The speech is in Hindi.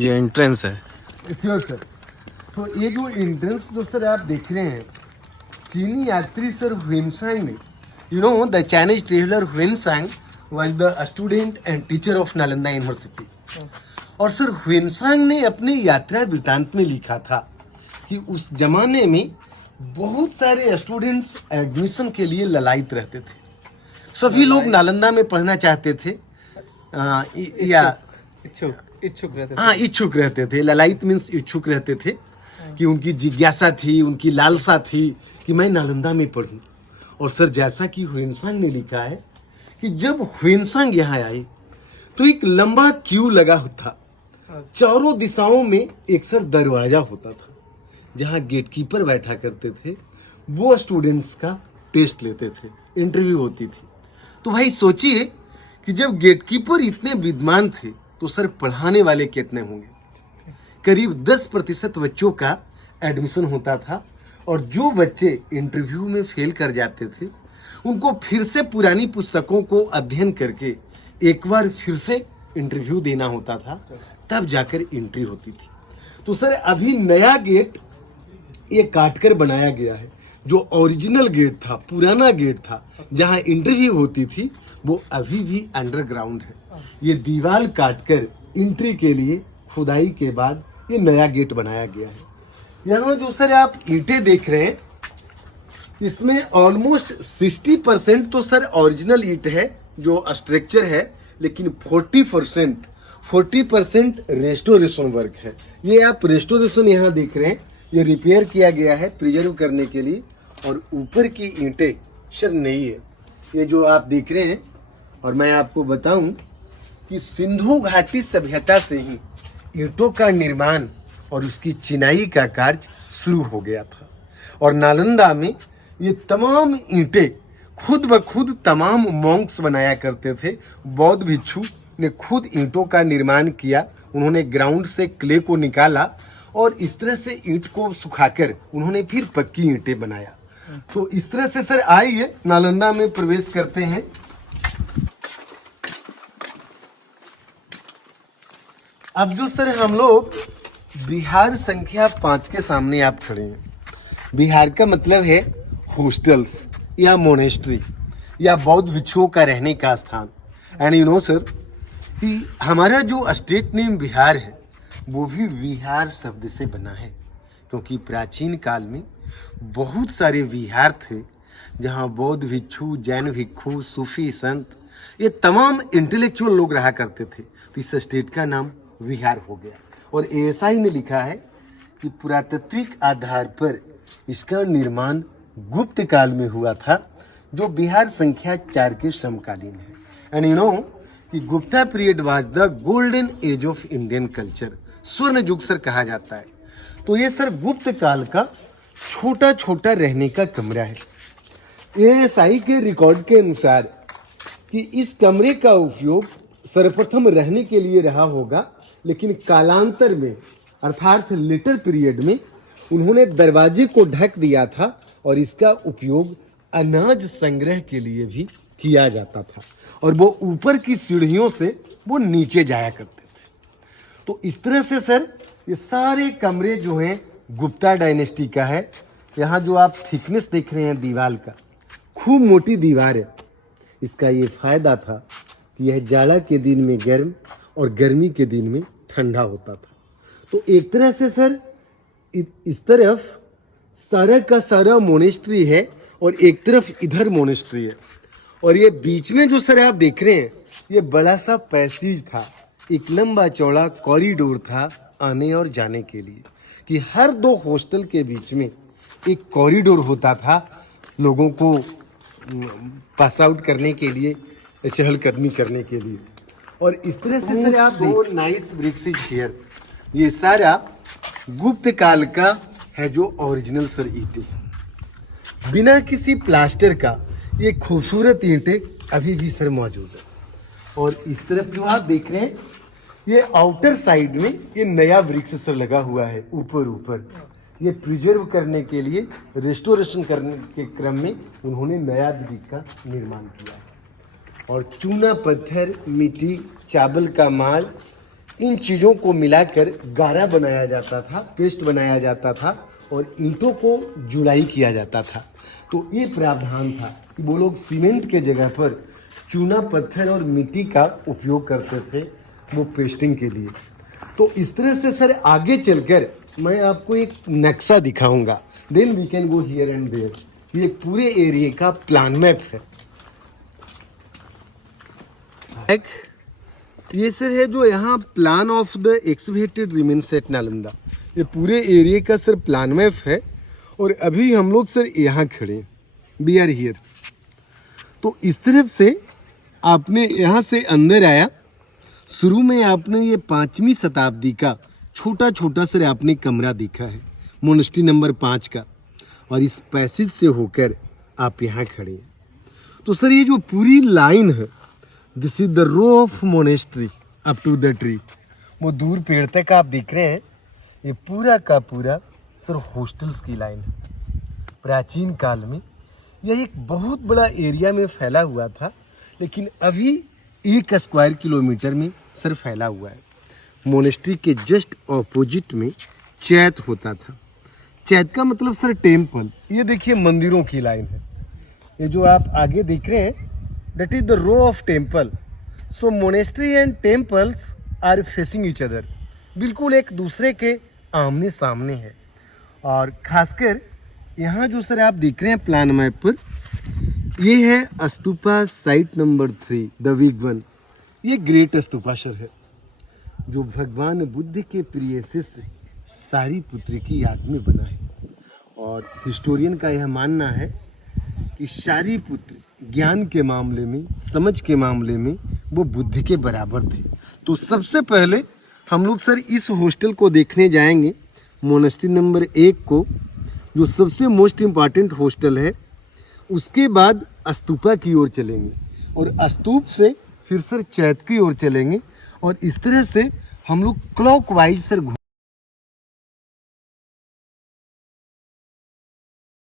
ये एंट्रेंस है। Sure sir. तो ये जो एंट्रेंस जो सर आप देख रहे हैं, चीनी यात्री सर ह्वेनसांग ने, you know the Chinese traveller Hiuen Tsang was the student and teacher of Nalanda university. और सर ह्वेनसांग ने अपने यात्रा वृत्तांत में लिखा था कि उस जमाने में बहुत सारे स्टूडेंट्स एडमिशन के लिए ललायित रहते थे। सभी लोग नालंदा में पढ़ना चाहते थे, या इच्छुक रहते थे। हाँ, इच्छुक रहते थे। ललायित मीन्स इच्छुक रहते थे कि उनकी जिज्ञासा थी, उनकी लालसा थी कि मैं नालंदा में पढ़ूं। और सर जैसा कि ह्वेनसांग ने लिखा है कि जब ह्वेनसांग यहाँ आए तो एक लंबा क्यू लगा था। चारों दिशाओं में एक सर दरवाजा होता था जहाँ गेटकीपर बैठा करते थे, वो स्टूडेंट्स का टेस्ट लेते थे, इंटरव्यू होती थी। तो भाई सोचिए कि जब गेटकीपर इतने विद्वान थे तो सर पढ़ाने वाले कितने होंगे। करीब 10% बच्चों का एडमिशन होता था और जो बच्चे इंटरव्यू में फेल कर जाते थे उनको फिर से पुरानी पुस्तकों को अध्ययन करके एक बार फिर से इंटरव्यू देना होता था, तब जाकर एंट्री होती थी। तो सर अभी नया गेट ये काटकर बनाया गया है। जो ओरिजिनल गेट था, पुराना गेट था जहां इंटरव्यू होती थी, वो अभी भी अंडरग्राउंड है। ये दीवार काटकर एंट्री के लिए खुदाई के बाद ये नया गेट बनाया गया है। यहाँ जो सर आप ईंटें देख रहे हैं, इसमें ऑलमोस्ट 60% तो सर ओरिजिनल ईंट है जो स्ट्रक्चर है, लेकिन 40% रेस्टोरेशन वर्क है। ये आप रेस्टोरेशन यहाँ देख रहे हैं, ये रिपेयर किया गया है प्रिजर्व करने के लिए। और ऊपर की ईंटें सर नई है, ये जो आप देख रहे हैं। और मैं आपको बताऊं कि सिंधु घाटी सभ्यता से ही ईंटों का निर्माण और उसकी चिनाई का कार्य शुरू हो गया था। और नालंदा में ये तमाम ईंटें खुद ब खुद तमाम मॉन्क्स बनाया करते थे। बौद्ध भिक्षु ने खुद ईंटों का निर्माण किया। उन्होंने ग्राउंड से क्ले को निकाला और इस तरह से ईंट को सुखाकर उन्होंने फिर पक्की ईंटें बनाया। तो इस तरह से सर आइए नालंदा में प्रवेश करते हैं। अब जो सर हम लोग बिहार संख्या 5 के सामने आप खड़े हैं। बिहार का मतलब है हॉस्टल्स या मोनेस्ट्री या बौद्ध भिक्षुओं का रहने का स्थान। एंड यू नो सर कि हमारा जो स्टेट नेम बिहार है वो भी विहार शब्द से बना है, क्योंकि प्राचीन काल में बहुत सारे विहार थे जहाँ बौद्ध भिक्षु, जैन भिक्षु, सूफी संत, ये तमाम इंटेलेक्चुअल लोग रहा करते थे। तो इस स्टेट का नाम विहार हो गया। और एएसआई ने लिखा है कि पुरातात्विक आधार पर इसका निर्माण गुप्त काल में हुआ था, जो बिहार संख्या 4 के समकालीन है। एंड यू नो कि Gupta period was the golden age of Indian culture, स्वर्ण युग सर कहा जाता है। तो ये सर गुप्त काल का छोटा छोटा रहने का कमरा है। एएसआई के रिकॉर्ड के अनुसार कि इस कमरे का उपयोग सर्वप्रथम रहने के लिए रहा होगा, लेकिन कालांतर में अर्थात लेटर पीरियड में उन्होंने दरवाजे को ढक दिया था और इसका उपयोग अनाज संग्रह के लिए भी किया जाता था। और वो ऊपर की सीढ़ियों से वो नीचे जाया करते थे। तो इस तरह से सर ये सारे कमरे जो हैं गुप्ता डायनेस्टी का है। यहाँ जो आप थिकनेस देख रहे हैं दीवार का, खूब मोटी दीवार है। इसका ये फायदा था कि यह जाड़ा के दिन में गर्म और गर्मी के दिन में ठंडा होता था। तो एक तरह से सर इस तरफ सारा का सारा मोनेस्ट्री है और एक तरफ इधर मोनेस्ट्री है। और ये बीच में जो सर आप देख रहे हैं, ये बड़ा सा पैसेज था, एक लंबा चौड़ा कॉरिडोर था आने और जाने के लिए, कि हर दो हॉस्टल के बीच में एक कॉरिडोर होता था लोगों को पास आउट करने के लिए, चहलकदमी करने के लिए। और इस तरह से सर आप देखो नाइस ब्रिक्स हियर, ये सारा गुप्त काल का है जो ओरिजिनल सर ईंटें, बिना किसी प्लास्टर का ये खूबसूरत ईंटें अभी भी सर मौजूद है। और इस तरफ जो आप देख रहे हैं, ये आउटर साइड में ये नया वृक्ष सर लगा हुआ है ऊपर। ये प्रिजर्व करने के लिए, रेस्टोरेशन करने के क्रम में उन्होंने नया वृक्ष का निर्माण किया। और चूना पत्थर, मिट्टी, चावल का माल, इन चीज़ों को मिलाकर गारा बनाया जाता था, पेस्ट बनाया जाता था और ईंटों को जुड़ाई किया जाता था। तो ये प्रावधान था कि वो लोग सीमेंट के जगह पर चूना पत्थर और मिट्टी का उपयोग करते थे वो पेस्टिंग के लिए। तो इस तरह से सर आगे चलकर मैं आपको एक नक्शा दिखाऊंगा, then we can go here and there. ये पूरे एरिया का प्लान मैप है। एक ये सर है जो यहाँ plan of the excavated remains at Nalanda. ये पूरे एरिया का सर प्लान मैप है और अभी हम लोग सर यहाँ खड़े हैं, वी आर हियर। तो इस तरफ से आपने यहाँ से अंदर आया, शुरू में आपने ये 5वीं शताब्दी का छोटा छोटा सर आपने कमरा देखा है मोनेस्ट्री नंबर 5 का, और इस पैसेज से होकर आप यहाँ खड़े हैं। तो सर ये जो पूरी लाइन है, this is the row of monastery up to the tree. वो दूर पेड़ तक आप देख रहे हैं, ये पूरा का पूरा सर हॉस्टल्स की लाइन है। प्राचीन काल में यह एक बहुत बड़ा एरिया में फैला हुआ था, लेकिन अभी 1 स्क्वायर किलोमीटर में सर फैला हुआ है। मोनेस्ट्री के जस्ट ऑपोजिट में चैत होता था। चैत का मतलब सर टेम्पल। ये देखिए मंदिरों की लाइन है, ये जो आप आगे देख रहे हैं that is the row of temple. So monastery and temples are facing each other. बिल्कुल एक दूसरे के आमने सामने है। और खासकर यहाँ जो सर आप देख रहे हैं प्लान मैप पर, ये है stupa site number 3 the big one. ये ग्रेट स्तूपा सर है जो भगवान बुद्ध के प्रिय शिष्य सारिपुत्र की याद में बना है। और हिस्टोरियन का यह मानना है कि सारिपुत्र ज्ञान के मामले में, समझ के मामले में वो बुद्ध के बराबर थे। तो सबसे पहले हम लोग सर इस हॉस्टल को देखने जाएंगे, मोनेस्ट्री नंबर 1 को, जो सबसे मोस्ट इम्पॉर्टेंट हॉस्टल है। उसके बाद स्तूपा की ओर चलेंगे और स्तूप से फिर सर चैत की ओर चलेंगे और इस तरह से हम लोग क्लॉकवाइज सर